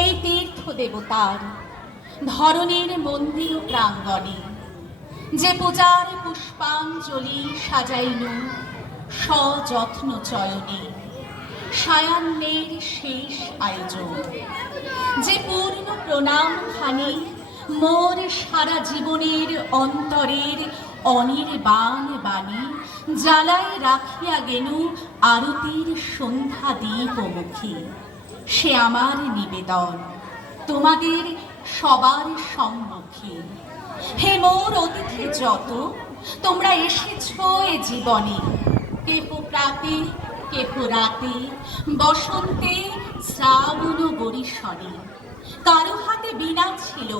এই তীর্থ দেবতার ধরনের মন্দির প্রাঙ্গণে যে পূজার পুষ্পাঞ্জলি সাজাইল সযত্ন চয়নে সায়ান্নের শেষ আয়োজন, যে পূর্ণ প্রণাম খানি মোর সারা জীবনের অন্তরের অনির্বাণ বাণী জ্বালায় রাখিয়া গেনু আরতির সন্ধ্যা দীপ মুখে। সে আমার নিবেদন তোমাদের সবার সম্মুখে। হে মোর অতিথি যত, তোমরা এসেছ এ জীবনে, কেহ প্রাতে কেহ রাতে, বসন্তে শ্রাবণ বরিশনে। কারো হাতে বীণা ছিল,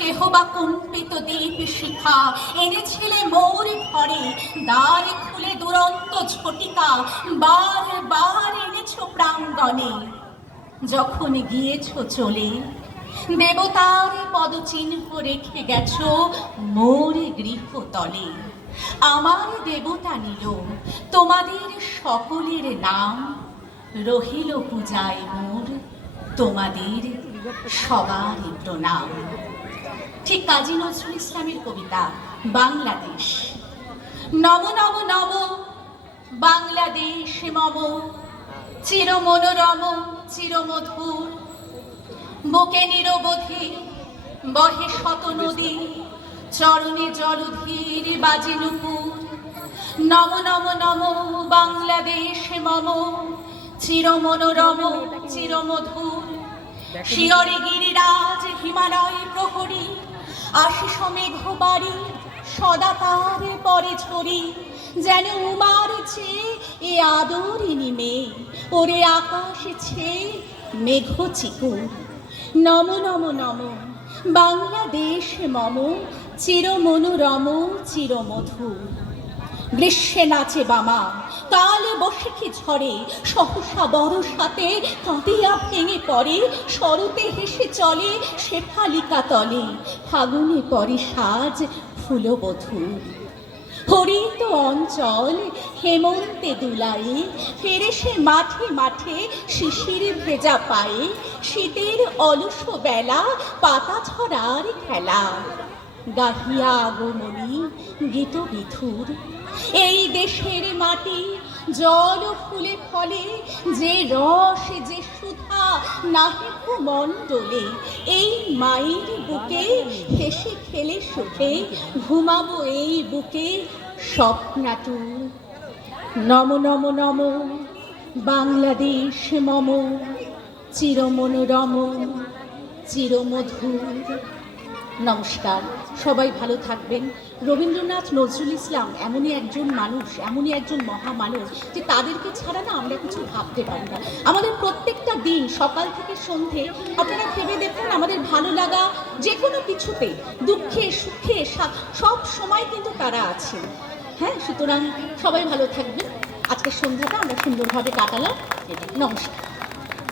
কেহ বা কম্পিত দীপ শিখা এনেছিলে মোর ঘরে। দ্বার খুলে দুরন্ত ঝটিকা বার বার এনেছ প্রাঙ্গণে। যখন গিয়েছ চলে দেবতার পদচিহ্ন রেখে গেছ মোর গৃহতলে। আমার দেবতা নিল তোমাদের সকলের নাম, রহিল পূজায় মোর তোমাদের সবার প্রণাম। ঠিক কাজী নজরুল ইসলামের কবিতা বাংলাদেশ। নব নব নব বাংলাদেশ মম, চির মনোরম চির মধুর। বুকে নিরবধি বহে শত নদী, চরণে জলধীর বাজে নুপুর। নম নম নম বাংলাদেশ মম, চির মনোরম চির মধুর। শিয়রে গিরিরাজ হিমালয় প্রহরী, আশিস মেঘবাড়ি সদা তার পরে ঝরি। যেন উমার চেয়ে এ আদরিনী মেয়ে, ওরে আকাশ ছেয়ে মেঘ চিকুর। নম নম নম বাংলাদেশ মম, চির মনোরম চির মধুর। গ্রীষ্মে নাচে বামা কালে বসেখি ঝরে, সহসা বরসাতে কাঁদিয়া ভেঙে পড়ে। শরতে হেসে চলে শেফালিকা তলে, ফাগুনে পরে সাজ ফুলবধূর। হরিত অঞ্চল হেমন্তে দুলায়ে, ফেরে সে মাঠে মাঠে শিশির ভেজা পায়ে। শীতের অলস বেলা পাতা ঝরার খেলা, গাহিয়া আগমনী গীত বিধুর। এই দেশের মাটি জল ফুলে ফলে, যে রস যে সুধা নাহি মণ্ডলে। এই মায়ের বুকে হেসে খেলে সুখে, ঘুমাবো এই বুকে স্বপ্নাতুর। নম নম নম বাংলাদেশ মম, চির মনোরম চির মধুর। নমস্কার, সবাই ভালো থাকবেন। রবীন্দ্রনাথ নজরুল ইসলাম এমনই একজন মানুষ, এমনই একজন মহামানব যে তাদেরকে ছাড়া না আমরা কিছু ভাবতে পারি না। আমাদের প্রত্যেকটা দিন সকাল থেকে সন্ধে আপনারা ভেবে দেখুন, আমাদের ভালো লাগা যে কোনো কিছুতে, দুঃখে সুখে সব সময় কিন্তু তারা আছেন। হ্যাঁ, সুতরাং সবাই ভালো থাকবেন। আজকের সন্ধ্যাটা আমরা সুন্দরভাবে কাটালাম। নমস্কার।